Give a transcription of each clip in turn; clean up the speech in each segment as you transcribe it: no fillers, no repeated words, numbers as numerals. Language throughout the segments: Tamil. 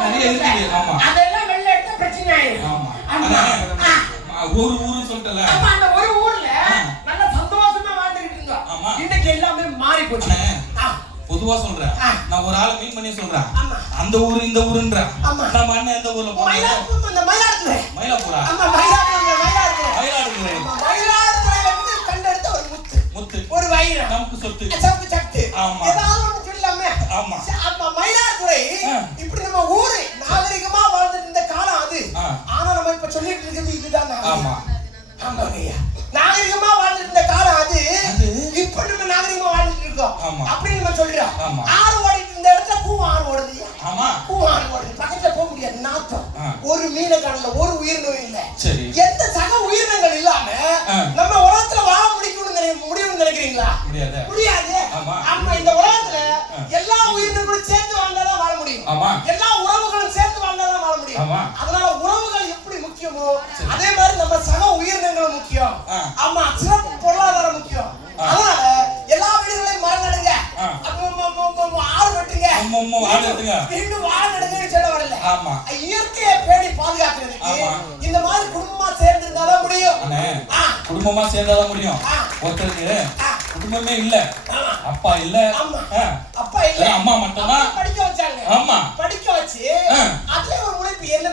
நிறைய இருக்குது. ஆமா, அதெல்லாம் வெளில எடுத்தா பிரச்சனை ஆயிடும். ஆமா, ஒரு ஊரு சொல்லிட்டல. ஆமா, அந்த ஒரு ஊர்ல நல்ல சந்தோஷமா வாழ்ந்துட்டு இருந்தோம். இன்னைக்கு எல்லாமே மாறி போச்சு. பொதுவா சொல்றேன், நான் ஒரு ஆளை மீன் பண்ணி சொல்றேன், அந்த ஊரு இந்த ஊருன்ற. நம்ம அண்ணன் எந்த ஊர்ல போறோம்? மயிலாடுதுறை. மயிலாப்பூரா? ஆமா, மயிலாடுதுறை. மயிலாடுதுறை. மயிலாடுதுறையில வந்து கண்டெடுத்த ஒரு முத்து, ஒரு வைரம், நமக்கு சொத்து, சத்து. ஆமா, ஏதாவது ஒண்ணு சொல்லலாமே. ஆமா, மயிலாடுதுறை இப்படி நம்ம ஊரு நாகரிகமா வாழ்ந்துட்டு இருந்த காலம் அது. ஆனா நம்ம இப்ப சொல்லிட்டு இருக்கிறது இதுதான். ஆமா, ஆமா ஐயா, நாகரிகமா வாழ்ந்துட்டு இருந்த காலம் அது. இப்ப நம்ம நாகரிகமா வாழ்ந்துட்டு இருக்கோம் அப்படின்னு நம்ம சொல்றோம். ஆறு ஓடிட்டு இருந்த இடத்துல பூவும் ஆறு ஓடுது. ஆமா, பூவும் ஆறு ஓடுது. பக்கத்துல போக முடியாது, நாத்தம். ஒரு மீனை காணல, ஒரு உயிரினம் இல்ல. எந்த சக உயிரினங்கள் இல்லாம நம்ம உலகத்துல வாழ முடியும்னு நினைக்கிறீங்களா? முடியாது. ஆமா, இந்த உலகத்துல எல்லா உயிரினங்களும் சேர்ந்து வாழ்ந்தாதான் வாழ முடியும். எல்லா உறவுகளும் சேர்ந்து வாழ்ந்தாதான் வாழ முடியும். அதனால உறவுகள் எப்படி முக்கியமோ அதே மாதிரி நம்ம சக உயிரினங்களும் முக்கியம். ஆமா, சிறப்பு பொருளாதாரம் முக்கியம். அதனால எல்லா வீடுகளையும் மரம் நடுங்க, ஆறு வெட்டுங்க, மீண்டும் வாழ நடுங்கன்னு சொல்ல வரல. இயற்கையை பேணி பாதுகாக்கிறதுக்கு இந்த மாதிரி குடும்பமா சேர்ந்து இருந்தாதான் முடியும். குடும்பமா சேர்ந்தாதான் முடியும். ஒருத்தருக்கு குடும்பமே இல்ல, அப்பா இல்ல, அம்மா மட்டும்தான் படிக்க வச்சாங்க. ஆமா, படிக்க வச்சு அதுல ஒரு உழைப்பு. என்ன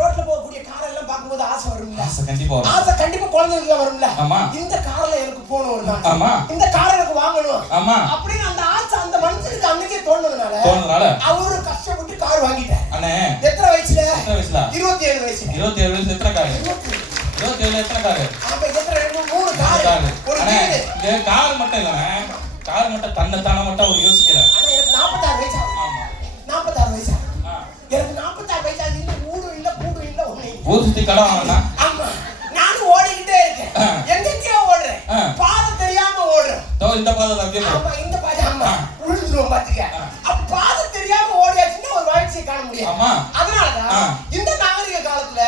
ரோட்ல போகக்கூடிய கார் எல்லாம் பார்க்கும்போது ஆசை வரும்ல? ஆசை கண்டிப்பா குழந்தைங்களுக்கு வரும்ல? இந்த கார்ல எனக்கு போகணும் ஒரு நாள், இந்த கார் எனக்கு வாங்கணும் அப்படின்னு அந்த ஆசை அந்த மனுஷனுக்கு அன்னைக்கே தோணுனதுனால அவரு கஷ்டப்பட்டு கார் வாங்கிட்டார். எத்தனை வயசுல? 27 வயசு. 27 வயசு. எத்தனை கார்? 27 எத்தனை கார்? அப்ப எத்தனை? 3 கார். ஒரு வீடு. இந்த கார் மட்டும் இல்ல, கார் மட்டும் தன்னை மட்டும் அவர் யோசிக்கல. ஆனா எனக்கு 46 வயசு ஆகுது. ஆமா, 46 வயசு ஆகுது. எனக்கு 46 வயசு ஆகுது. இந்த ஊடு இல்ல, கூடு இல்ல, ஒண்ணே இல்ல. ஊர் சுத்தி கடை வாங்கலாம். ஆமா, நானும் ஓடிக்கிட்டே இருக்கேன். எங்கேயோ ஓடுறேன், பாதை தெரியாம ஓடுறேன். இந்த பாதை தான் அப்படியே. ஆமா, இந்த பாதை. ஆமா, உழுந்துருவோம் பாத்துக்க. அப்ப பாதை தெரியாம ஓடியாச்சுன்னா ஒரு வாழ்க்கையை காண முடியாது. அதனாலதான் இந்த நாகரிக காலத்துல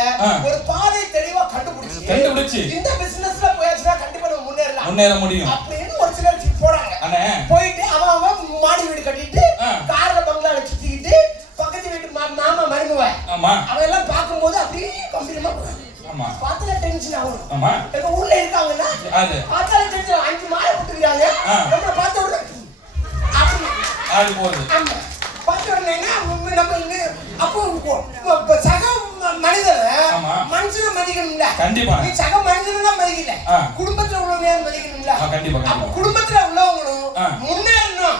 ஒரு பாதை தெளிவா கண்டுபிடிச்சு இந்த பிசினஸ்ல போயாச்சுன்னா கண்டிப்பா நம்ம முன்னேற முடியும் அப்படின்னு ஒரு சிலர் போறாங்க. போயிட்டு அவன் மாடி வீடு கட்டிட்டு கார்ல பங்களால சுத்திக்கிட்டு பக்கத்து வீட்டு மாமா மருமவ அவன் எல்லாம் பார்க்கும்போது அப்படியே கம்பீரமா போறாங்க. பார்த்தால டென்ஷன் ஆகும். எங்க ஊர்ல இருக்காங்கன்னா பார்த்தால டென்ஷன். 5 மாலை விட்டுருக்காங்க, நம்மள பார்த்த உடனே ஆடி போகுது. ஆமா, பார்த்த உடனே நம்ம அப்போ சக மனிதனை மனுஷனை மதிக்கணும்ல? கண்டிப்பா. நீ சக மனிதனை தான் மதிக்கல, குடும்பத்துல உள்ளவங்க மதிக்கணும்ல? அப்ப குடும்பத்துல உள்ளவங்களும் முன்னேறணும்.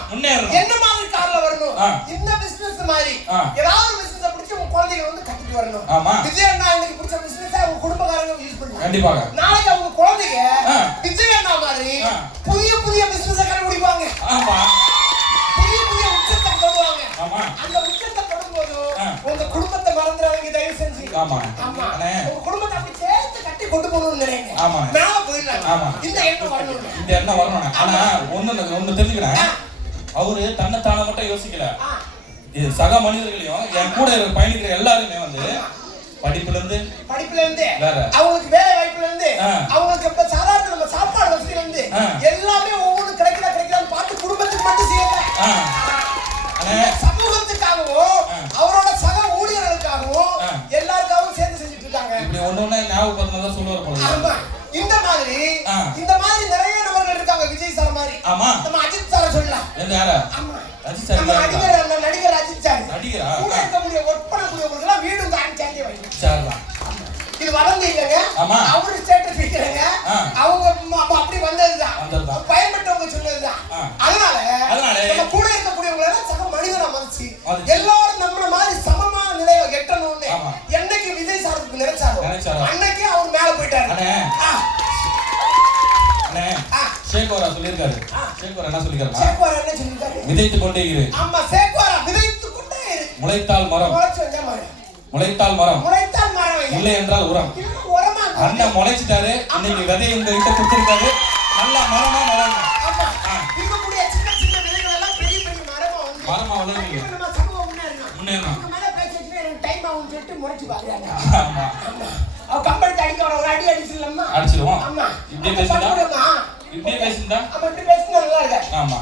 என்ன மாதிரி கார்ல வரணும்? இந்த பிசினஸ் மாதிரி ஏதாவது ஒரு பிசினஸ் பிடிச்சி உங்க குழந்தைங்க வந்து கட்டிட்டு வரணும். விஜய் அண்ணா எனக்கு பிடிச்ச பிசினஸ் அவங்க குடும்பக்காரங்க யூஸ் பண்ணுவாங்க. நாளைக்கு அவங்க குழந்தைங்க விஜய் அண்ணா மாதிரி புதிய பிசினஸ் கண்டுபிடிப்பாங்க. புதிய உச்சத்தை கொள்வாங்க. அந்த உச்சத்தை கொள்ளும்போது உங்க குடும்பத்தை மறந்துடாதீங்க தயவு செஞ்சு. உங்க குடும்பத்தை அப்படி சேர்த்து கட்டி கொண்டு போகணும்னு நினைங்க. மேல போயிடலாம். இந்த எண்ணம் வரணும். ஆனா ஒண்ணு தெரிஞ்சுக்கிறேன், அவரு தன்னைத்தான மட்டும் யோசிக்கல. சக மனிதர்களையும் என் கூட பயணிக்கிற எல்லாருமே வந்து படிப்புல இருந்து அவங்களுக்கு வேலை வாய்ப்புல இருந்து அவங்களுக்கு இப்ப சாதாரண நம்ம சாப்பாடு வசதியில இருந்து எல்லாமே ஒவ்வொன்று கிடைக்கலாம்னு பார்த்து குடும்பத்துக்கு மட்டும் செய்யல, சமூகத்துக்காகவும் அவரோட சக ஊழியர்களுக்காகவும் எல்லாருக்காகவும் சேர்ந்து செஞ்சுட்டு இருக்காங்க. இப்படி ஒண்ணு ஞாபகப்படுத்தினதான் சொல்லுவார் போல. ஆமா, இந்த மாதிரி நிறைய நபர்கள் இருக்காங்க. விஜய் சார் மாதிரி. நம்ம அஜித் சார சொல்லலாம். ஆமா, அஜித் சார் நடிகர் அஜித் சார். கூட இருக்கக்கூடிய ஒர்க் பண்ணக்கூடியவங்களுக்கு எல்லாம் வீடும் தான் சேர்ந்தே வைக்கணும். இது வளர்ந்து இல்லைங்க, அவரு ஸ்டேட்டஸ் வைக்கிறாங்க. அவங்க அப்படி வந்ததுதான், பயன்பட்டவங்க சொன்னதுதான். அதனால நம்ம கூட இருக்கக்கூடியவங்க எல்லாம் சக மனிதனா மதிச்சு எல்லாரும் நம்மள மாதிரி சமமான நிலையை எட்டணும்னு என்னைக்கு விஜய் சாருக்கு நினைச்சாரோ அன்னைக்கு அவர் மேல போயிட்டாரு. சேகோரா சொல்லிருக்காரு. சேகோரா என்ன சொல்லிருக்காரு? விதைத்து கொண்டே இரு. ஆமா, சேகோரா விதைத்து கொண்டே இரு. முளைத்தால் மரம் இல்லை என்றால் உரம். அண்ணன் முளைச்சிட்டாரு, இன்னைக்கு விதையை உங்ககிட்ட கொடுத்திருக்காரு. நல்லா மரமா வளரணும். இருக்கக்கூடிய சின்ன விதைகள் எல்லாம் பெரிய மரமா வளருவீங்க. முன்னேறணும். டைம் ஆகும் சொல்லிட்டு முறைச்சு பாக்குறாங்க. ஆமா, அவ கம்பெனி அடிக்க வர ஒரு அடி அடிச்சிடலாமா? அடிச்சிடுவோம். ஆமா, இப்படியே பேசினா ஆமா, இப்படி பேசினா நல்லா இருக்கு. ஆமா.